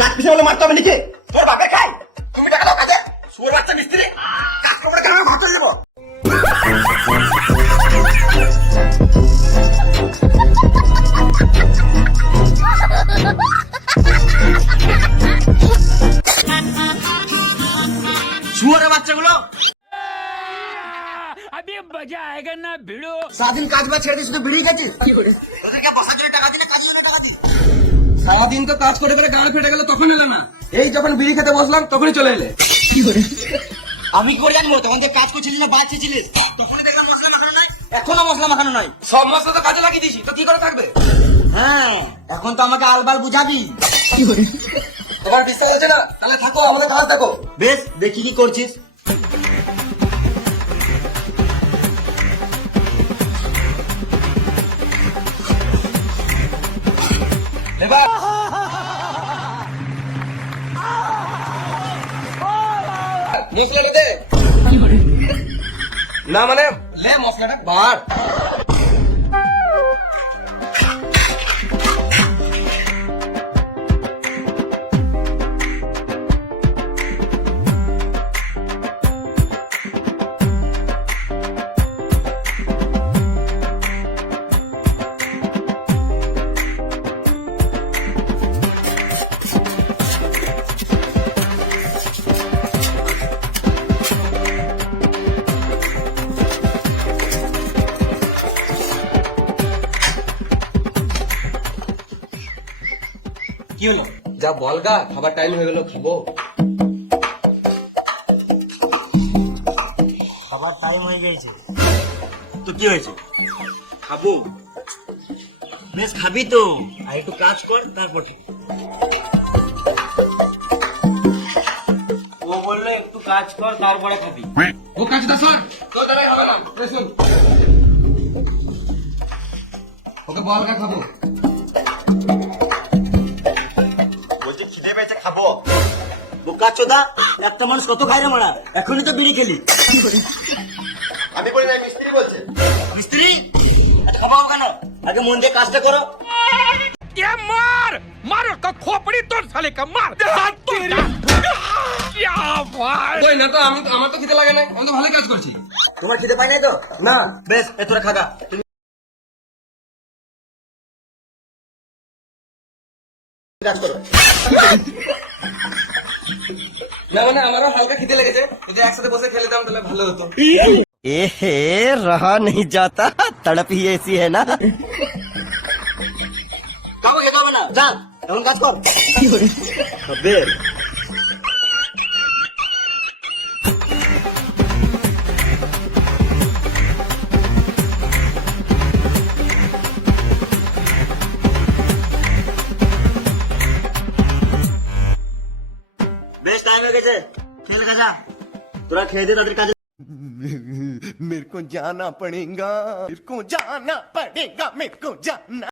কাজ পিছনে হলে মারতে হবে নিচে। তোর বাপে খাই, তুমি টাকা দাও কাজে। শুয়োর বাচ্চা মিস্ত্রি, কাজ করে কেন ভাত দেবো। শুয়োরের বাচ্চাগুলো সারাদিন কাজ বাজ ছেড়ে দিয়ে শুধু বিড়ি খাচ্ছিস। ওদেরকে বসার জন্য টাকা দিন, কাজের জন্য টাকা দিন। সারাদিন তো কাজ করে করে গাড়ি ফেটে গেল, তখন এলে না। এই যখন বিড়ি খেতে বসলাম তখনই চলে এলে। আমি করে জানবো তখন যে কাজ করছিলিস না বাদ ছিলিস, তখনই দেখলাম মশলা মাখানো নাই। এখনো মশলা মাখানো নাই। সব মশলা তো কাজে লাগিয়ে দিয়েছি, তো কি করে থাকবে? হ্যাঁ, এখন তো আমাকে আলবাল বুঝাবি। তোমার বিশ্বাস আছে না? তাহলে থাকো, আমাদের কাজ দেখো। বেশ, দেখি কি করছিস। এবার মশলাটা দে না, মানে লে মশলাটা বার। কি হলো? যা বলগা, খাবার টাইম হয়ে গেল, খাবো। খাবার টাইম হয়ে গেছে তো কি হয়েছে? খাবো। বেশ খাবি তো, আর একটু কাজ কর তারপর। ও বললো একটু কাজ কর তারপরে খাবি। ও কাজটা স্যার তোর দ্বারাই হবে না। শুন, ওকে বলগা খাবো বলছি, খিদে পেয়েছে খাবো। বোকা চোদা, একটা মানুষ কত খায় রে মারা, এখনই তো বিড়ি খেলি। আমি বলি না, মিস্ত্রি বলছে। মিস্ত্রি এত খাবো কেন? আগে মন দিয়ে কাজটা করো। मार मार का खोपड़ी तोड़ साले का मार क्या भाई। কই না তো, আমার তো খিদে লাগে না, আমি তো ভালো কাজ করছি। তোমার খিদে পাই নাই তো? না, বেশ, এ তোরা খাগা। তুমি কাজ করো। না মানে আমারও হালকা খিদে লেগেছে, যদি একসাথে বসে খেলে দাম তাহলে ভালো হতো। एहे रहा नहीं जाता, तड़प ही ऐसी है ना। কাউকে খেতে হবে না, যা এখন কাজ কর। বেশ বেশ টাইম হয়ে গেছে, খেলে যা। তোরা খেয়ে দে, তাদের কাজে। मेरे को जाना पड़ेगा, मेरे को जाना पड़ेगा, मेरे को जाना